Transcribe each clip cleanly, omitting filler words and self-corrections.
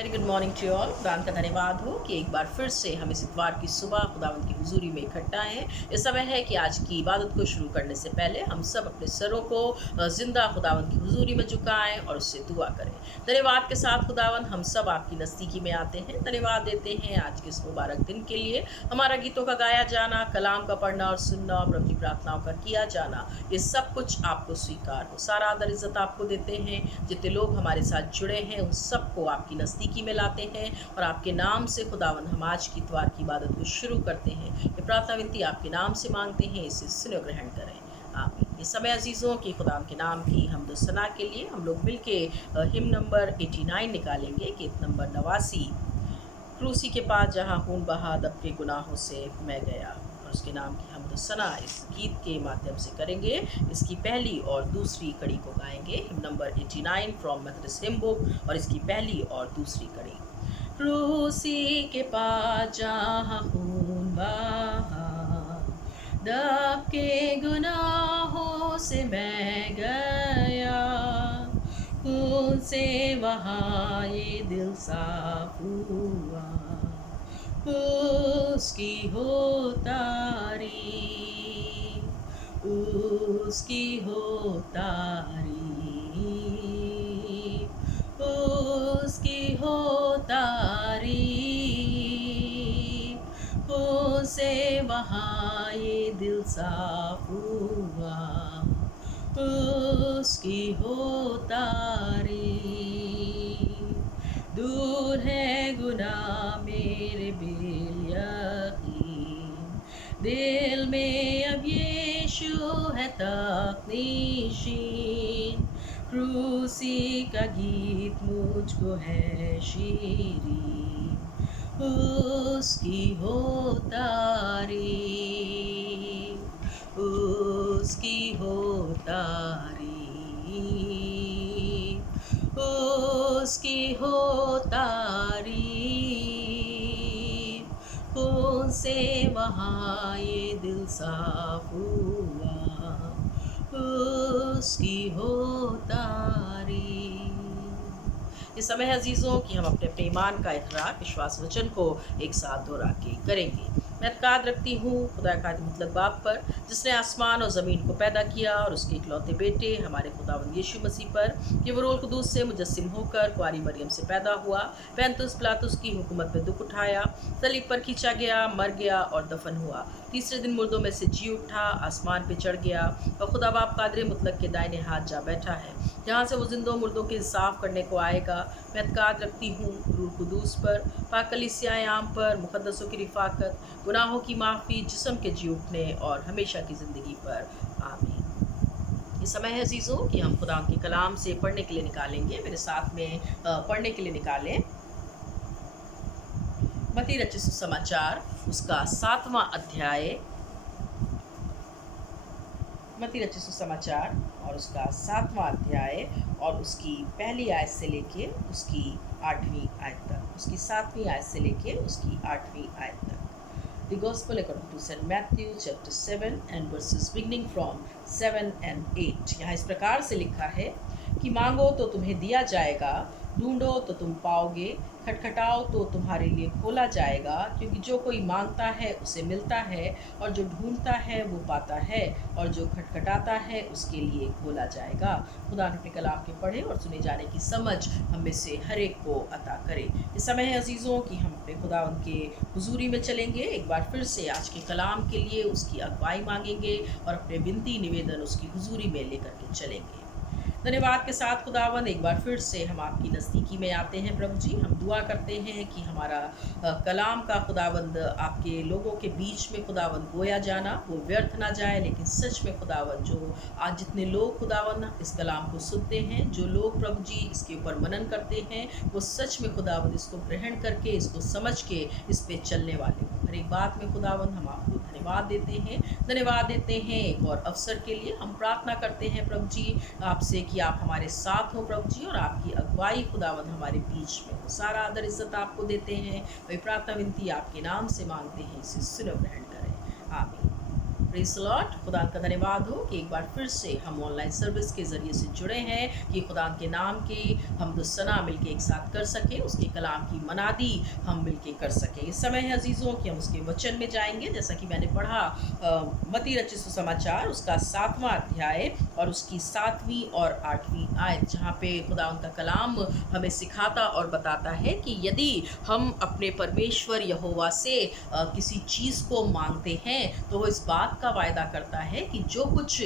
Very good morning to all. खुदावंद का धन्यवाद हो कि एक बार फिर से हम इस इतवार की सुबह खुदावंद की हुजूरी में इकट्ठा हैं। इस समय है कि आज की इबादत को शुरू करने से पहले हम सब अपने सरों को जिंदा खुदावंद की हुजूरी में झुकाएं और उससे दुआ करें। धन्यवाद के साथ खुदावंद हम सब आपकी नज़दीकी में आते हैं, धन्यवाद देते हैं आज के इस मुबारक दिन के लिए। हमारा गीतों का गाया जाना, कलाम का पढ़ना और सुनना और प्रभु की प्रार्थनाओं का किया जाना, ये सब कुछ आपको स्वीकार हो। सारा आदर इज्जत आपको देते हैं। जितने लोग हमारे साथ जुड़े हैं उन सबको आपकी नज़दीकी में लाते हैं और आपके नाम से खुदावन हम आज की इतवार की इबादत को शुरू करते हैं। ये प्रार्थना विनती आपके नाम से मांगते हैं, इसे सुनो ग्रहण करें, आमीन। इस समय अजीज़ों की खुदाम के नाम की हमद सना के लिए हम लोग मिल के हिम नंबर 89 निकालेंगे। गीत नंबर 89, क्रूसी के पास जहाँ खून बहा दब के गुनाहों से मैं गया, और उसके नाम की हमद सना इस गीत के माध्यम से करेंगे। इसकी पहली और दूसरी कड़ी को गाएंगे। Him number 89 from Methodist him book और इसकी पहली और दूसरी कड़ी। क्रूसी के पास जहाँ खून बहा दब के गुनाहों से मैं गया, खून से वहाँ ये दिल साफ हुआ, उसकी हो तारीफ, उसकी हो तारीफ, उसकी हो तारीफ, उसे वहाँ ये दिल साफ हुआ, उसकी हो तारीफ। दूर है गुनाह मेरे बिल यकीन, दिल में अब यीशु है तकनीशीन, क्रूसी का गीत मुझको है शीरीन, उसकी हो तारीफ, उसकी हो तारीफ, उसकी हो तारीफ, उनसे वहाँ ये दिल साफ हुआ, उसकी हो तारीफ। इस समय अजीज़ों कि हम अपने अपने ईमान का इकरार विश्वास वचन को एक साथ दोहरा के करेंगे। मैं एतकाद रखती हूँ खुदा का मतलब बाप पर, जिसने आसमान और ज़मीन को पैदा किया, और उसके इकलौते बेटे हमारे खुदावंद यीशु मसीह पर, कि वो रूह कुदूस से मुजस्सिम होकर कुआरी मरियम से पैदा हुआ, पैंतुस पिलातुस की हुकूमत में दुख उठाया, सलीब पर खींचा गया, मर गया और दफन हुआ, तीसरे दिन मुर्दों में से जी उठा, आसमान पे चढ़ गया और खुदा बाप कादर मुतलक के दाहिने हाथ जा बैठा है, जहाँ से वो जिंदों मुर्दों के इंसाफ करने को आएगा। मैं एतकाद रखती हूँ रूह कुदूस पर, पाक कलीसियाए आम पर, मुक़द्दसों की रिफ़ाक़त, गुनाहों की माफ़ी, जिस्म के जी उठने और हमेशा की ज़िंदगी पर, आमीन। इस समय है अजीज़ों कि हम खुदा के कलाम से पढ़ने के लिए निकालेंगे। मेरे साथ में पढ़ने के लिए निकालें मत्ती रचित सुसमाचार, उसका 7वां अध्याय, मत्ती रचित सुसमाचार और उसका 7वां अध्याय और उसकी पहली आयत से लेके उसकी 8वीं आयत तक, उसकी 7वीं आयत से लेके उसकी 8वीं आयत तक। The Gospel according to St. Matthew chapter 7 and verses beginning from 7 and 8। यहाँ इस प्रकार से लिखा है कि मांगो तो तुम्हें दिया जाएगा, ढूंढो तो तुम पाओगे, खटखटाओ तो तुम्हारे लिए खोला जाएगा, क्योंकि जो कोई मांगता है उसे मिलता है, और जो ढूंढता है वो पाता है, और जो खटखटाता है उसके लिए खोला जाएगा। खुदा अपने कलाम के पढ़े और सुने जाने की समझ हम में से हर एक को अता करे। इस समय है अजीज़ों कि हम अपने खुदावंद के हुजूरी में चलेंगे। एक बार फिर से आज के कलाम के लिए उसकी अगुवाई मांगेंगे और अपने विनती निवेदन उसकी हुजूरी में लेकर के चलेंगे। धन्यवाद के साथ खुदावंद एक बार फिर से हम आपकी नज़दीकी में आते हैं। प्रभु जी, हम दुआ करते हैं कि हमारा कलाम का खुदावंद आपके लोगों के बीच में खुदावंद बोया जाना वो व्यर्थ ना जाए, लेकिन सच में खुदावंद जो आज जितने लोग खुदावंद इस कलाम को सुनते हैं, जो लोग प्रभु जी इसके ऊपर मनन करते हैं, वो सच में खुदावंद इसको ग्रहण करके, इसको समझ के इस पे चलने वाले हो। हर एक बात में खुदावंद हम आपको धन्यवाद देते हैं एक और अवसर के लिए। हम प्रार्थना करते हैं प्रभु जी आपसे कि आप हमारे साथ हो प्रभु जी, और आपकी अगुवाई खुदावंद हमारे बीच में हो। सारा आदर इज्जत आपको देते हैं, वही प्रार्थना विनती आपके नाम से मांगते हैं, इसे सुनो ग्रहण करें, आमीन। Praise the Lord. खुदा का धन्यवाद हो कि एक बार फिर से हम ऑनलाइन सर्विस के ज़रिए से जुड़े हैं कि खुदा के नाम की हम सना मिलके एक साथ कर सकें, उसके कलाम की मनादी हम मिलके कर सकें। इस समय है अजीज़ों कि हम उसके वचन में जाएंगे। जैसा कि मैंने पढ़ा मत्ती रचित सुसमाचार उसका 7वां अध्याय और उसकी 7वीं और 8वीं आयत, जहाँ पे खुदा उनका कलाम हमें सिखाता और बताता है कि यदि हम अपने परमेश्वर यहोवा से किसी चीज़ को मांगते हैं तो वो इस बात का वायदा करता है कि जो कुछ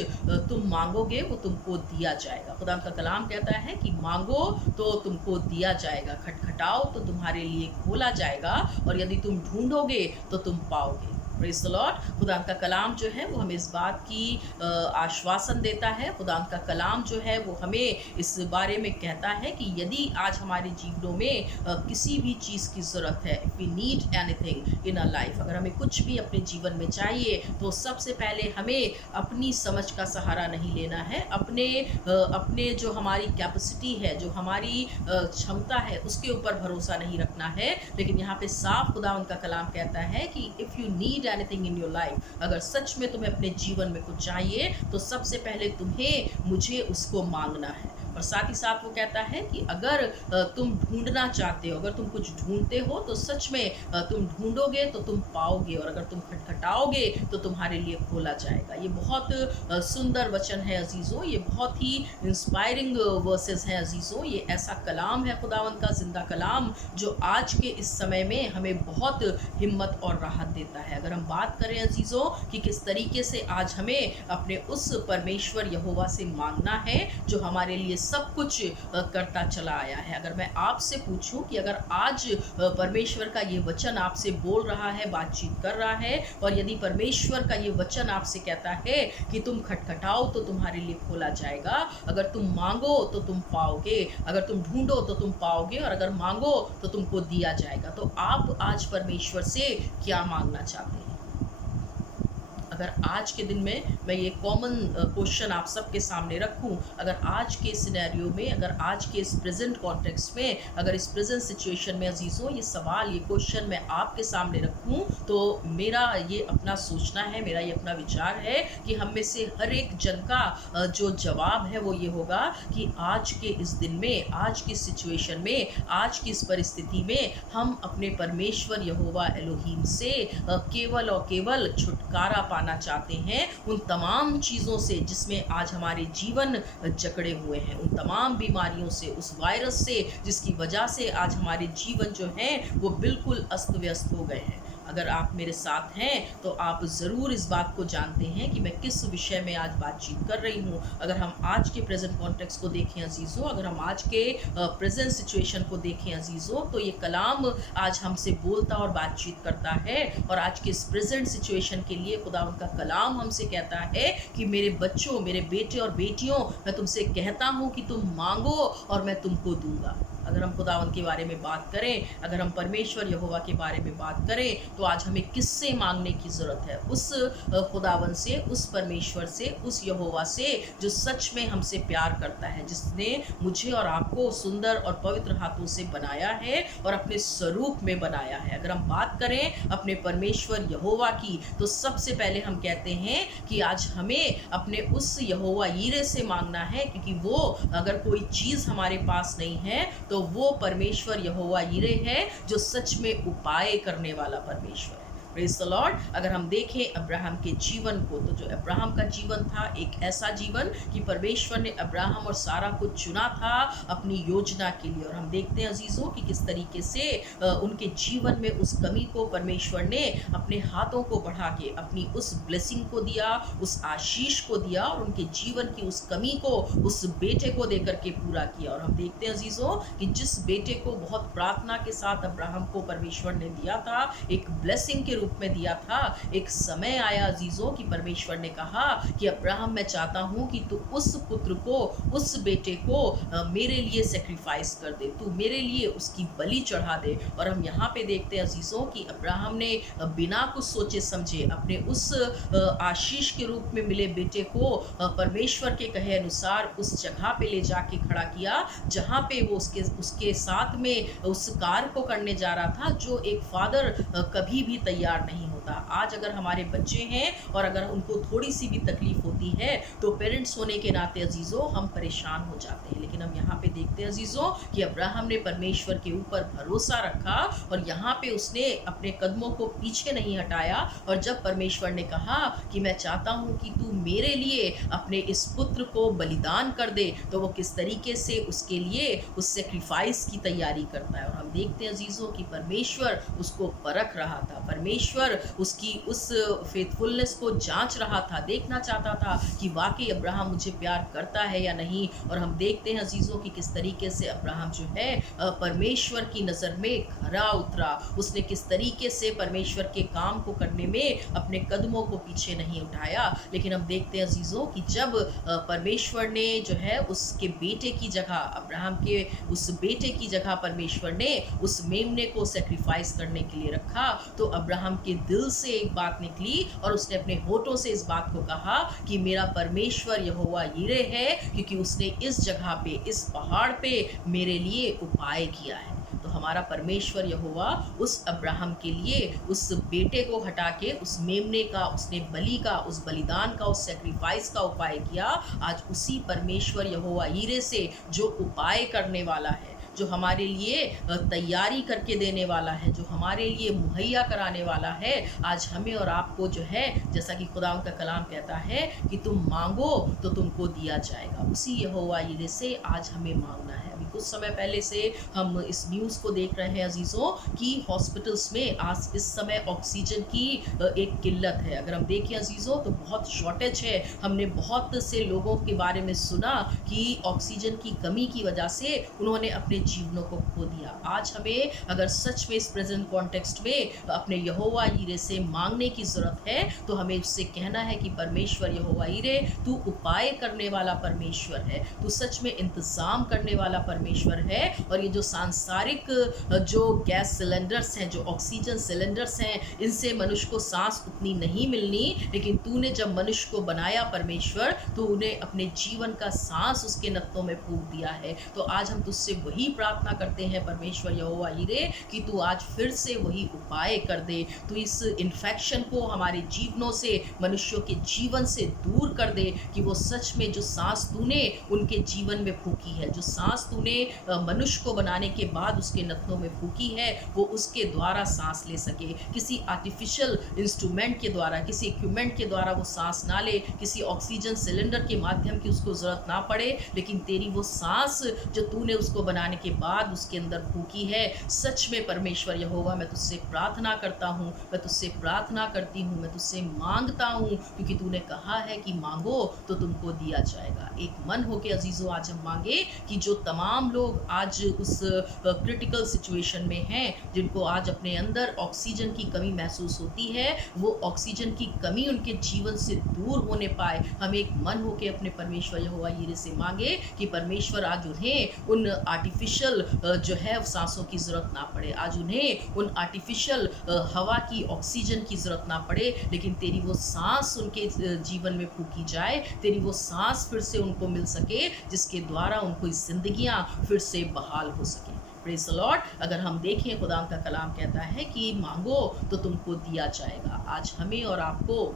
तुम मांगोगे वो तुमको दिया जाएगा। खुदा का कलाम कहता है कि मांगो तो तुमको दिया जाएगा, खटखटाओ तो तुम्हारे लिए खोला जाएगा, और यदि तुम ढूंढोगे तो तुम पाओगे। Praise the Lord. खुदा का कलाम जो है वो हमें इस बात की आश्वासन देता है। खुदा का कलाम जो है वो हमें इस बारे में कहता है कि यदि आज हमारे जीवनों में किसी भी चीज़ की ज़रूरत है, if we need anything in a life, अगर हमें कुछ भी अपने जीवन में चाहिए तो सबसे पहले हमें अपनी समझ का सहारा नहीं लेना है, अपने जो हमारी कैपेसिटी है, जो हमारी क्षमता है, उसके ऊपर भरोसा नहीं रखना है। लेकिन यहाँ पे साफ खुदा उनका कलाम कहता है कि if you need anything in your life, अगर सच में तुम्हें अपने जीवन में कुछ चाहिए तो सबसे पहले तुम्हें मुझे उसको मांगना है। और साथ ही साथ वो कहता है कि अगर तुम ढूंढना चाहते हो, अगर तुम कुछ ढूंढते हो तो सच में तुम ढूंढोगे तो तुम पाओगे, और अगर तुम खटखटाओगे तो तुम्हारे लिए खोला जाएगा। ये बहुत सुंदर वचन है अजीज़ों, ये बहुत ही इंस्पायरिंग वर्सेस हैं अजीज़ों। ये ऐसा कलाम है खुदावंद का जिंदा कलाम जो आज के इस समय में हमें बहुत हिम्मत और राहत देता है। अगर हम बात करें अजीज़ों कि किस तरीके से आज हमें अपने उस परमेश्वर यहोवा से मांगना है जो हमारे लिए सब कुछ करता चला आया है। अगर मैं आपसे पूछूं कि अगर आज परमेश्वर का ये वचन आपसे बोल रहा है, बातचीत कर रहा है, और यदि परमेश्वर का ये वचन आपसे कहता है कि तुम खटखटाओ तो तुम्हारे लिए खोला जाएगा, अगर तुम मांगो तो तुम पाओगे, अगर तुम ढूंढो तो तुम पाओगे, और अगर मांगो तो तुमको दिया जाएगा, तो आप आज परमेश्वर से क्या मांगना चाहते हैं? अगर आज के दिन में मैं ये कॉमन क्वेश्चन आप सबके सामने रखूं, अगर आज के सिनेरियो में, अगर आज के इस प्रेजेंट कॉन्टेक्स्ट में, अगर इस प्रेजेंट सिचुएशन में अजीज़ों ये सवाल, ये क्वेश्चन मैं आपके सामने रखूं, तो मेरा ये अपना सोचना है, मेरा ये अपना विचार है कि हम में से हर एक जन का जो जवाब है वो ये होगा कि आज के इस दिन में, आज की सिचुएशन में, आज की इस परिस्थिति में हम अपने परमेश्वर यहोवा एलोहीम से केवल और केवल छुटकारा पाना चाहते हैं उन तमाम चीज़ों से जिसमें आज हमारे जीवन जकड़े हुए हैं, उन तमाम बीमारियों से, उस वायरस से जिसकी वजह से आज हमारे जीवन जो हैं वो बिल्कुल अस्त व्यस्त हो गए हैं। अगर आप मेरे साथ हैं तो आप ज़रूर इस बात को जानते हैं कि मैं किस विषय में आज बातचीत कर रही हूँ। अगर हम आज के प्रेजेंट कॉन्टेक्स्ट को देखें अजीज़ों, अगर हम आज के प्रेजेंट सिचुएशन को देखें अजीज़ों, तो ये कलाम आज हमसे बोलता और बातचीत करता है, और आज के इस प्रेजेंट सिचुएशन के लिए खुदा उनका कलाम हमसे कहता है कि मेरे बच्चों, मेरे बेटे और बेटियों, मैं तुमसे कहता हूँ कि तुम मांगो और मैं तुमको दूंगा। अगर हम खुदावंद के बारे में बात करें, अगर हम परमेश्वर यहोवा के बारे में बात करें, तो आज हमें किससे मांगने की ज़रूरत है? उस खुदावंद से, उस परमेश्वर से, उस यहोवा से जो सच में हमसे प्यार करता है, जिसने मुझे और आपको सुंदर और पवित्र हाथों से बनाया है और अपने स्वरूप में बनाया है। अगर हम बात करें अपने परमेश्वर यहोवा की, तो सबसे पहले हम कहते हैं कि आज हमें अपने उस यहोवा यीरे से मांगना है, क्योंकि वो अगर कोई चीज़ हमारे पास नहीं है तो वो परमेश्वर यहोवा यीरे है जो सच में उपाय करने वाला परमेश्वर है। Praise the Lord. अगर हम देखें अब्राहम के जीवन को, तो जो अब्राहम का जीवन था एक ऐसा जीवन कि परमेश्वर ने अब्राहम और सारा को चुना था अपनी योजना के लिए, और हम देखते हैं अजीज़ों कि किस तरीके से उनके जीवन में उस कमी को परमेश्वर ने अपने हाथों को बढ़ा के अपनी उस ब्लेसिंग को दिया, उस आशीष को दिया, और उनके जीवन की उस कमी को उस बेटे को देकर के पूरा किया। और हम देखते हैं अजीज़ों कि जिस बेटे को बहुत प्रार्थना के साथ अब्राहम को परमेश्वर ने दिया था, एक ब्लेसिंग के रूप में दिया था, एक समय आया अजीजों कि परमेश्वर ने कहा कि अब्राहम मैं चाहता हूं कि तू उस पुत्र को, उस बेटे को मेरे लिए सेक्रीफाइस कर दे, तू मेरे लिए उसकी बलि चढ़ा दे। और हम यहाँ पे देखते हैं अजीजों कि अब्राहम ने बिना कुछ सोचे समझे अपने उस आशीष के रूप में मिले बेटे को परमेश्वर के कहे अनुसार उस जगह पे ले जाके खड़ा किया जहाँ पे वो उसके साथ में उस कार्य को करने जा रहा था जो एक फादर कभी भी तैयार प्यार नहीं होता। आज अगर हमारे बच्चे हैं और अगर उनको थोड़ी सी भी तकलीफ होती है तो पेरेंट्स होने के नाते अजीज़ों हम परेशान हो जाते हैं। लेकिन हम यहाँ पे देखते हैं अजीज़ों कि अब्राहम ने परमेश्वर के ऊपर भरोसा रखा और यहाँ पे उसने अपने कदमों को पीछे नहीं हटाया। और जब परमेश्वर ने कहा कि मैं चाहता हूँ कि तू मेरे लिए अपने इस पुत्र को बलिदान कर दे, तो वो किस तरीके से उसके लिए उस सेक्रीफाइस की तैयारी करता है। और हम देखते हैं अजीज़ों कि परमेश्वर उसको परख रहा था, परमेश्वर उसकी उस फेथफुलनेस को जांच रहा था, देखना चाहता था कि वाकई अब्राहम मुझे प्यार करता है या नहीं। और हम देखते हैं अजीज़ों कि किस तरीके से अब्राहम जो है परमेश्वर की नज़र में खरा उतरा। उसने किस तरीके से परमेश्वर के काम को करने में अपने कदमों को पीछे नहीं उठाया। लेकिन हम देखते हैं अजीज़ों कि जब परमेश्वर ने जो है उसके बेटे की जगह, अब्राहम के उस बेटे की जगह परमेश्वर ने उस मेमने को सेक्रीफाइस करने के लिए रखा, तो अब्राहम के दिल से एक बात निकली और उसने अपने होठों से इस बात को कहा कि मेरा परमेश्वर यहोवा यीरे है, क्योंकि उसने इस जगह पे, इस पहाड़ पे मेरे लिए उपाय किया है। तो हमारा परमेश्वर यहोवा उस अब्राहम के लिए उस बेटे को हटा के उस मेमने का, उसने बलि का, उस बलिदान का, उस सेक्रीफाइस का उपाय किया। आज उसी परमेश्वर यहोवा यीरे से जो उपाय करने वाला है, जो हमारे लिए तैयारी करके देने वाला है, जो हमारे लिए मुहैया कराने वाला है, आज हमें और आपको जो है, जैसा कि खुदा का कलाम कहता है कि तुम मांगो तो तुमको दिया जाएगा, उसी यहोवा यीरे से आज हमें मांगना है। अभी कुछ समय पहले से हम इस न्यूज़ को देख रहे हैं अजीज़ों कि हॉस्पिटल्स में आज इस समय ऑक्सीजन की एक किल्लत है। अगर हम देखें अजीज़ों तो बहुत शॉर्टेज है। हमने बहुत से लोगों के बारे में सुना कि ऑक्सीजन की कमी की वजह से उन्होंने अपने जीवनों को खो दिया। आज हमें अगर सच में इस प्रेजेंट कॉन्टेक्स्ट में अपने यहोवा यीरे से मांगने की ज़रूरत है, तो हमें उससे कहना है कि परमेश्वर यहोवा यीरे, तू उपाय करने वाला परमेश्वर है, तू सच में इंतज़ाम करने वाला परमेश्वर है। और ये जो सांसारिक जो गैस सिलेंडर्स हैं, जो ऑक्सीजन सिलेंडर्स हैं, इनसे मनुष्य को सांस उतनी नहीं मिलनी, लेकिन तूने जब मनुष्य को बनाया परमेश्वर, तो उन्हें अपने जीवन का सांस उसके नत्थों में फूंक दिया है। तो आज हम तुझसे वही प्रार्थना करते हैं परमेश्वर यहोवा यीरे कि तू आज फिर से वही उपाय कर दे, तू इस इन्फेक्शन को हमारे जीवनों से, मनुष्यों के जीवन से दूर कर दे, कि वो सच में जो सांस तूने उनके जीवन में फूकी है, जो सांस तूने मनुष्य को बनाने के बाद उसके नथनों में फूकी है, वो उसके द्वारा सांस ले सके। किसी आर्टिफिशियल इंस्ट्रूमेंट के द्वारा, किसी इक्विपमेंट के द्वारा वो सांस ना ले, किसी ऑक्सीजन सिलेंडर के माध्यम की उसको ज़रूरत ना पड़े, लेकिन तेरी वो सांस जो तूने उसको बनाने के बाद उसके अंदर फूकी है। सच में परमेश्वर यहोवा, मैं तुझसे प्रार्थना करता हूँ, मैं तुझसे प्रार्थना करती हूँ, मैं तुझसे मांगता हूँ, क्योंकि तूने कहा है कि मांगो तो तुमको दिया जाएगा। एक मन हो के अजीज़ों आज हम मांगे कि जो तमाम लोग आज उस क्रिटिकल सिचुएशन में हैं, जिनको आज अपने अंदर ऑक्सीजन की कमी महसूस होती है, वो ऑक्सीजन की कमी उनके जीवन से दूर होने पाए। हम एक मन हो के अपने परमेश्वर यहोवा यीरे से मांगे कि परमेश्वर आज उन्हें उन आर्टिफिशियल जो है सांसों की ज़रूरत ना पड़े, आज उन्हें उन आर्टिफिशियल हवा की, ऑक्सीजन की ज़रूरत ना पड़े, लेकिन तेरी वो सांस उनके जीवन में फूकी जाए, तेरी वो सांस फिर से उनको मिल सके, जिसके द्वारा उनको इस जिंदगियाँ फिर से बहाल हो सके। Praise the Lord. अगर हम देखें, खुदा का कलाम कहता है कि मांगो तो तुमको दिया जाएगा। आज हमें और आपको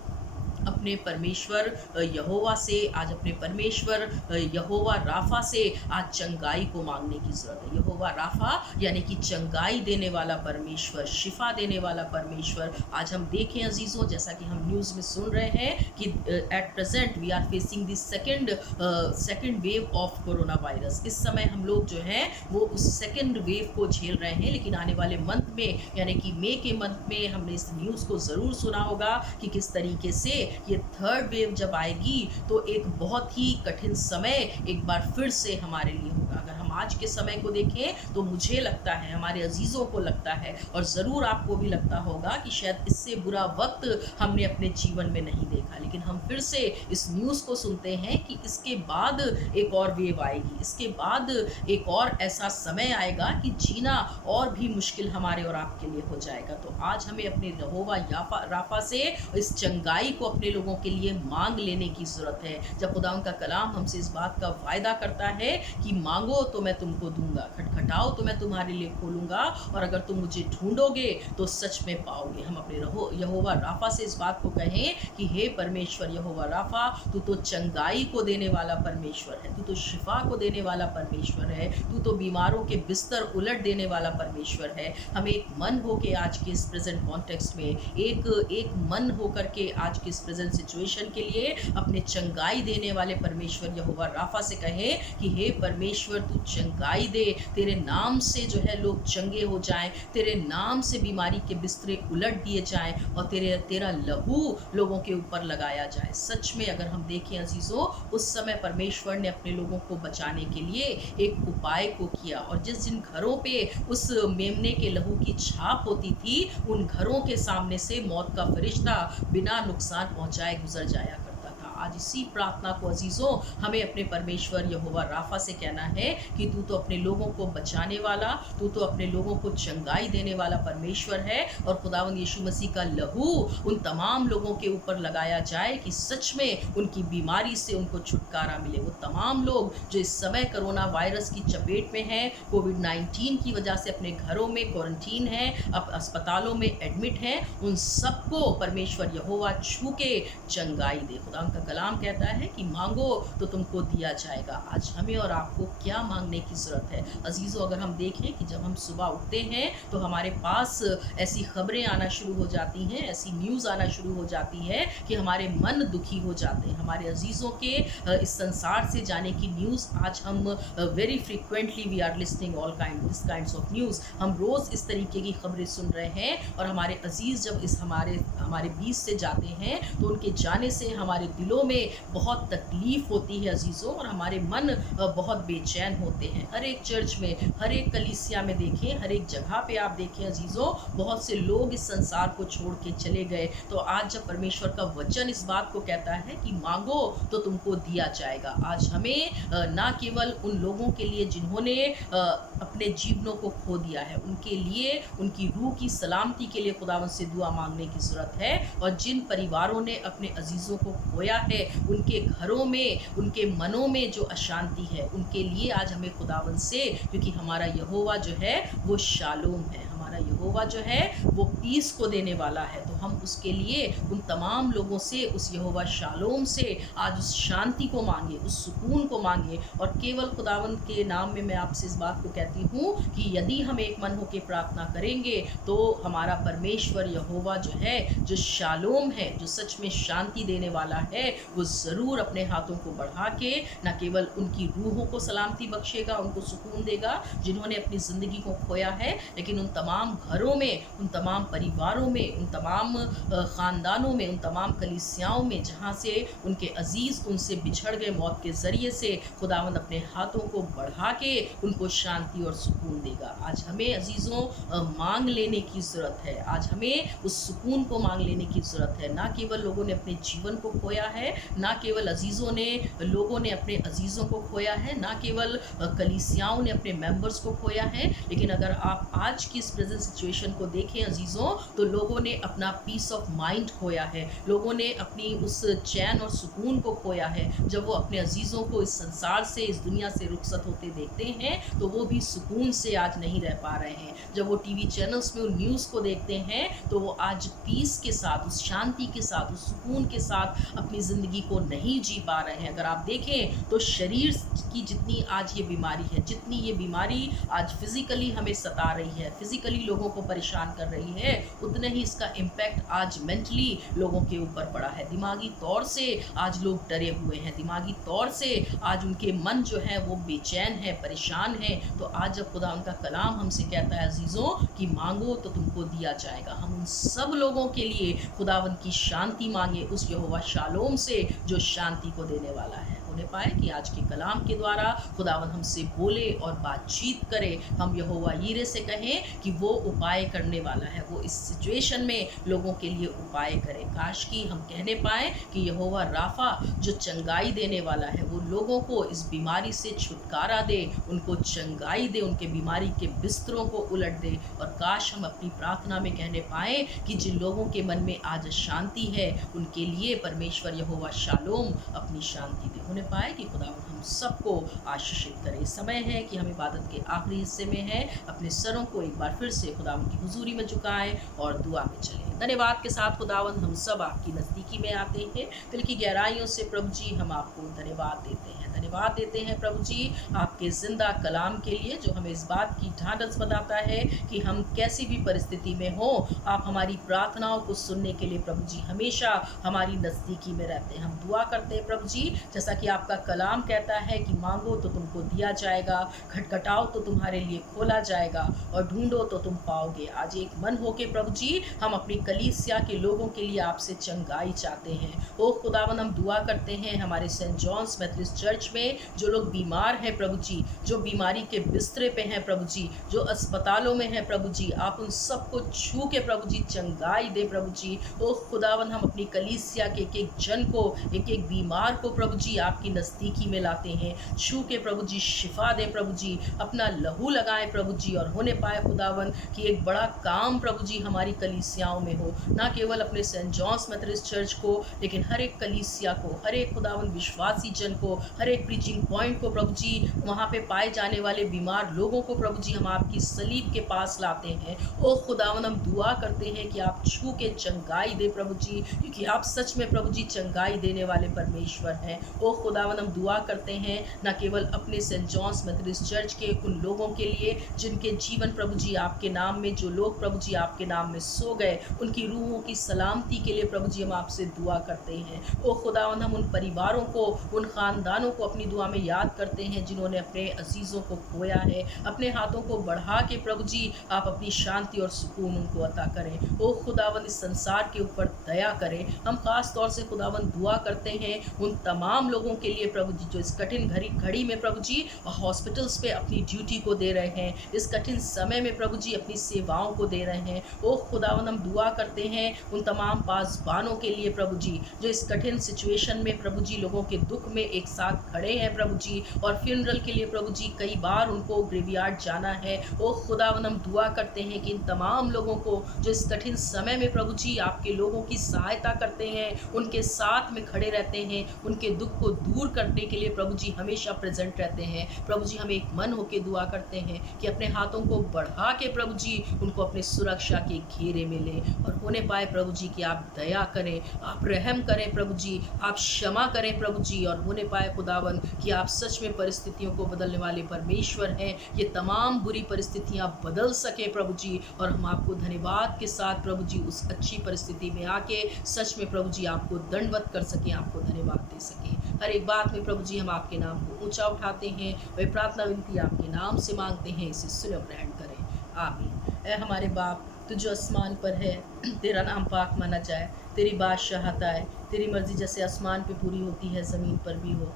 अपने परमेश्वर यहोवा से, आज अपने परमेश्वर यहोवा राफा से आज चंगाई को मांगने की ज़रूरत है। यहोवा राफा यानी कि चंगाई देने वाला परमेश्वर, शिफा देने वाला परमेश्वर। आज हम देखें अजीज़ों, जैसा कि हम न्यूज़ में सुन रहे हैं कि at present we are facing the second wave of corona virus. इस समय हम लोग जो हैं वो उस सेकेंड वेव को झेल रहे हैं, लेकिन आने वाले मंथ में, यानी कि मई के मंथ में, हमने इस न्यूज़ को ज़रूर सुना होगा कि किस तरीके से ये थर्ड वेव जब आएगी तो एक बहुत ही कठिन समय एक बार फिर से हमारे लिए होगा। अगर हम आज के समय को देखें तो मुझे लगता है, हमारे अजीज़ों को लगता है, और ज़रूर आपको भी लगता होगा कि शायद इससे बुरा वक्त हमने अपने जीवन में नहीं देखा। लेकिन हम फिर से इस न्यूज़ को सुनते हैं कि इसके बाद एक और वेव आएगी, इसके बाद एक और ऐसा समय आएगा कि जीना और भी मुश्किल हमारे और आपके लिए हो जाएगा। तो आज हमें अपने यहोवा राफा से इस चंगाई को अपने लोगों के लिए मांग लेने की ज़रूरत है। जब खुदा का कलाम हमसे इस बात का वायदा करता है कि मांगो तो मैं तुमको दूंगा, खटखटाओ तो मैं तुम्हारे लिए खोलूंगा, और अगर तुम मुझे ढूंढोगे तो सच में पाओगे। हम अपने यहोवा राफा से इस बात को कहें कि हे परमेश्वर यहोवा राफा, तू तो चंगाई को देने वाला परमेश्वर है, तू तो शिफा को देने वाला परमेश्वर है, तू तो बीमारों के बिस्तर उलट देने वाला परमेश्वर है। हम एक मन हो के आज के इस प्रेजेंट कॉन्टेक्स्ट में एक मन होकर के आज के इस प्रेजेंट सिचुएशन के लिए अपने चंगाई देने वाले परमेश्वर यहोवा राफा से कहें कि हे परमेश्वर तू चंगाई दे, तेरे नाम से जो है लोग चंगे हो जाएं, तेरे नाम से बीमारी के बिस्तरे उलट दिए जाएं, और तेरा लहू लोगों के ऊपर लगाया जाए। सच में अगर हम देखें अजीजों, उस समय परमेश्वर ने अपने लोगों को बचाने के लिए एक उपाय को किया, और जिन घरों पे उस मेमने के लहू की छाप होती थी, उन घरों के सामने से मौत का फरिश्ता बिना नुकसान पहुंचाए गुजर जाया करता था। आज इसी प्रार्थना को अजीजों हमें अपने परमेश्वर यहोवा राफा से कहना है कि तू तो अपने लोगों को बचाने वाला, तू तो अपने लोगों को चंगाई देने वाला परमेश्वर है, और खुदावंद यीशु मसीह का लहू उन तमाम लोगों के ऊपर लगाया जाए कि सच में उनकी बीमारी से उनको छुटकारा मिले। वो तमाम लोग जो इस समय कोरोना वायरस की चपेट में हैं, कोविड-19 की वजह से अपने घरों में क्वारंटीन हैं, अब अस्पतालों में एडमिट हैं, उन सबको परमेश्वर यहोवा छू के चंगाई दे। खुदा का कलाम कहता है कि मांगो तो तुमको दिया जाएगा। आज हमें और आपको क्या मांगने की ज़रूरत है अजीज़ों? अगर हम देखें कि जब हम सुबह उठते हैं तो हमारे पास ऐसी खबरें आना शुरू हो जाती हैं, ऐसी न्यूज़ आना शुरू हो जाती है कि हमारे मन दुखी हो जाते हैं। हमारे अजीज़ों के इस संसार से जाने की न्यूज़ आज हम very frequently we are listening all kinds of news. हम रोज़ इस तरीके की खबरें सुन रहे हैं, और हमारे अजीज़ जब इस हमारे बीच से जाते हैं तो उनके जाने से हमारे दिलों में बहुत तकलीफ़ होती है अजीज़ों, और हमारे मन बहुत बेचैन होते हैं। हर एक चर्च में, हर एक कलीसिया में देखें, हर एक जगह पे आप देखें अजीज़ों, बहुत से लोग इस संसार को छोड़ के चले गए। तो आज जब परमेश्वर का वचन इस बात को कहता है कि मांगो तो तुमको दिया जाएगा, आज हमें ना केवल उन लोगों के लिए जिन्होंने अपने जीवनों को खो दिया है, उनके लिए, उनकी रूह की सलामती के लिए खुदावंद से दुआ मांगने की ज़रूरत है, और जिन परिवारों ने अपने अजीज़ों को खोया है, उनके घरों में, उनके मनों में जो अशांति है, उनके लिए आज हमें खुदावंद से, क्योंकि हमारा यहोवा जो है वो शालोम है, हमारा यहोवा जो है वो पीस को देने वाला है, तो हम उसके लिए उन तमाम लोगों से, उस यहोवा शालोम से आज उस शांति को मांगे, उस सुकून को मांगे। और केवल खुदावंद के नाम में मैं आपसे इस बात को कहती हूँ कि यदि हम एक मन होकर प्रार्थना करेंगे तो हमारा परमेश्वर यहोवा जो है, जो शालोम है, जो सच में शांति देने वाला है, वो ज़रूर अपने हाथों को बढ़ा के न केवल उनकी रूहों को सलामती बख्शेगा, उनको सुकून देगा जिन्होंने अपनी ज़िंदगी को खोया है, लेकिन उन तमाम घरों में, उन तमाम परिवारों में, उन तमाम ख़ानदानों में, उन तमाम कलीसियाओं में जहाँ से उनके अजीज़ उनसे बिछड़ गए मौत के ज़रिए से, खुदावंद अपने हाथों को बढ़ा के उनको शांति और सुकून देगा। आज हमें अजीज़ों मांग लेने की ज़रूरत है, आज हमें उस सुकून को मांग लेने की ज़रूरत है। ना केवल लोगों ने अपने जीवन को खोया है, ना केवल लोगों ने अपने अजीज़ों को खोया है, ना केवल कलीसियाओं ने अपने मेंबर्स को खोया है, लेकिन अगर आप आज की इस प्रेजेंट सिचुएशन को देखें अजीज़ों, तो लोगों ने अपना पीस ऑफ माइंड खोया है, लोगों ने अपनी उस चैन और सुकून को खोया है। जब वो अपने अजीज़ों को इस संसार से, इस दुनिया से रुखसत होते देखते हैं तो वो भी सुकून से आज नहीं रह पा रहे हैं। जब वो टीवी चैनल्स में उन न्यूज़ को देखते हैं तो वो आज पीस के साथ, उस शांति के साथ, उस सुकून के साथ अपनी ज़िंदगी को नहीं जी पा रहे हैं। अगर आप देखें तो शरीर की जितनी आज ये बीमारी है, जितनी ये बीमारी आज फिज़िकली हमें सता रही है, फिज़िकली लोगों को परेशान कर रही है, उतने ही इसका इम्पैक्ट आज मेंटली लोगों के ऊपर पड़ा है। दिमागी तौर से आज लोग डरे हुए हैं, दिमागी तौर से आज उनके मन जो है वो बेचैन है, परेशान है। तो आज जब खुदा उनका कलाम हमसे कहता है अजीज़ों कि मांगो तो तुमको दिया जाएगा, हम उन सब लोगों के लिए खुदावंद की शांति मांगे, उस यहोवा शालोम से जो शांति को देने वाला है। होने पाए कि आज के कलाम के द्वारा खुदावंद हमसे बोले और बातचीत करे। हम यहोवा यीरे से कहें कि वो उपाय करने वाला है, वो इस सिचुएशन में लोगों के लिए उपाय करे। काश कि हम कहने पाएँ कि यहोवा राफा जो चंगाई देने वाला है, वो लोगों को इस बीमारी से छुटकारा दे, उनको चंगाई दे, उनके बीमारी के बिस्तरों को उलट दे। और काश हम अपनी प्रार्थना में कहने पाएँ कि जिन लोगों के मन में आज शांति है, उनके लिए परमेश्वर यहोवा शालोम अपनी शांति दे। होने पाए कि खुदा हम सबको आशीषित करे। समय है कि हम इबादत के आखिरी हिस्से में हैं, अपने सरों को एक बार फिर से खुदावंद की हुजूरी में झुकाएं और दुआ में चलें। धन्यवाद के साथ खुदावंद हम सब आपकी नज़दीकी में आते हैं, दिल की गहराइयों से प्रभु जी हम आपको धन्यवाद देते हैं। धन्यवाद देते हैं प्रभु जी आपके ज़िंदा कलाम के लिए, जो हमें इस बात की ढांढस बताता है कि हम कैसी भी परिस्थिति में हो, आप हमारी प्रार्थनाओं को सुनने के लिए प्रभु जी हमेशा हमारी नज़दीकी में रहते हैं। हम दुआ करते हैं प्रभु जी, जैसा कि आपका कलाम कहता है कि मांगो तो तुमको दिया जाएगा, खटखटाओ तो तुम्हारे लिए खोला जाएगा, और ढूंढो तो तुम पाओगे। आज एक मन होके प्रभु जी हम अपनी कलीसिया के लोगों के लिए आपसे चंगाई चाहते हैं। ओ खुदावन, हम दुआ करते हैं हमारे सेंट जॉन्स मेथोडिस्ट चर्च में जो लोग बीमार हैं प्रभु जी, जो बीमारी के बिस्तरे पे हैं प्रभु जी, जो अस्पतालों में हैं प्रभु जी, आप उन सबको छू के प्रभु जी चंगाई दे प्रभु जी। ओ खुदावन, हम अपनी कलीसिया के एक एक जन को, एक एक बीमार को प्रभु जी आपकी नज़दीकी में लाते हैं। छू के प्रभु जी शिफा दे प्रभु जी, अपना लहू लगाए प्रभु जी, और होने पाए खुदावन कि एक बड़ा काम प्रभु जी हमारी कलीसियाओं में हो, ना केवल अपने सेंट जॉन्स मेथोडिस्ट चर्च को, लेकिन हर एक कलीसिया को, हर एक खुदावन विश्वासी जन को, हर एक प्रीचिंग पॉइंट को प्रभु जी, वहाँ पे पाए जाने वाले बीमार लोगों को प्रभु जी हम आपकी सलीब के पास लाते हैं। ओ खुदावन, हम दुआ करते हैं कि आप छू के चंगाई दे प्रभु जी, क्योंकि आप सच में प्रभु जी चंगाई देने वाले परमेश्वर हैं। ओ खुदावन, हम दुआ करते हैं न केवल अपने सेंट जॉन्स मेथोडिस्ट चर्च के उन लोगों के लिए जिनके जीवन प्रभु जी आपके नाम में, जो लोग प्रभु जी आपके नाम में सो गए, उनकी रूहों की सलामती के लिए प्रभु जी हम आपसे दुआ करते हैं। ओ खुदावन, हम उन परिवारों को, उन ख़ानदानों को अपनी दुआ में याद करते हैं जिन्होंने अपने अजीज़ों को खोया है। अपने हाथों को बढ़ा के प्रभु जी आप अपनी शांति और सुकून उनको अता करें। ओ खुदावन, इस संसार के ऊपर दया करें। हम खास तौर से खुदावन दुआ करते हैं उन तमाम लोगों के लिए प्रभु जी जो इस कठिन घड़ी में प्रभु जी हॉस्पिटल्स पे अपनी ड्यूटी को दे रहे हैं, इस कठिन समय में प्रभु जी अपनी सेवाओं को दे रहे हैं। ओ खुदावन, हम दुआ करते हैं उन तमाम पासबानों के लिए प्रभु जी जो इस कठिन सिचुएशन में प्रभु जी लोगों के दुख में एक साथ खड़े हैं प्रभु जी, और फ्यूनरल के लिए प्रभु जी कई बार उनको ग्रेवयार्ड जाना है। ओ खुदावन, हम दुआ करते हैं कि इन तमाम लोगों को जो इस कठिन समय में प्रभु जी आपके लोगों की सहायता करते हैं, उनके साथ में खड़े रहते हैं, उनके दुख को दूर करने के लिए प्रभु जी हमेशा प्रेजेंट रहते हैं। प्रभु जी हम एक मन होकर दुआ करते हैं कि अपने हाथों को बढ़ा के प्रभु जी उनको अपने सुरक्षा के घेरे में लें, और होने पाए प्रभु जी कि आप दया करें, आप रहम करें प्रभु जी, आप क्षमा करें प्रभु जी, और होने पाए खुदावन कि आप सच में परिस्थितियों को बदलने वाले परमेश्वर हैं। ये तमाम बुरी परिस्थितियां बदल सके प्रभु जी, और हम आपको धन्यवाद के साथ प्रभु जी उस अच्छी परिस्थिति में आके सच में प्रभु जी आपको दंडवत कर सकें, आपको धन्यवाद दे सकें। हर एक बात में प्रभु जी हम आपके नाम को ऊंचा उठाते हैं, वह प्रार्थना विनती आपके नाम से मांगते हैं, इसे सुनो ग्रहण करें, आमीन। ऐ हमारे बाप, तू जो आसमान पर है, तेरा नाम पाक माना जाए, तेरी बादशाहत आए, तेरी मर्जी जैसे आसमान पे पूरी होती है ज़मीन पर भी हो।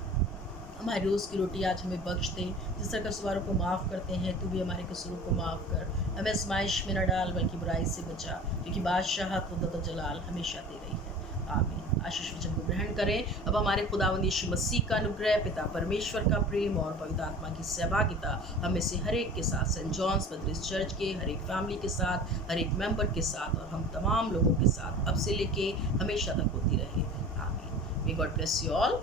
हमारी रोज़ की रोटी आज हमें बख्श दे, जिस तरह कसूरों को माफ़ करते हैं तू भी हमारे कसूरों को माफ़ कर, हमें आजमाइश में न डाल बल्कि बुराई से बचा, क्योंकि बादशाहत, कुद्रत और जलाल हमेशा तेरा ही है, आमीन। आशीष वचन को ग्रहण करें। अब हमारे खुदावंद यीशु मसीह का अनुग्रह, पिता परमेश्वर का प्रेम और पवित्र आत्मा की सहभागिता हमें से हर एक के साथ, सेंट जॉन्स मेथोडिस्ट चर्च के हर एक फैमिली के साथ, हर एक मेंबर के साथ, और हम तमाम लोगों के साथ अब से लेके हमेशा तक होती रहे, आमीन। May God bless you all.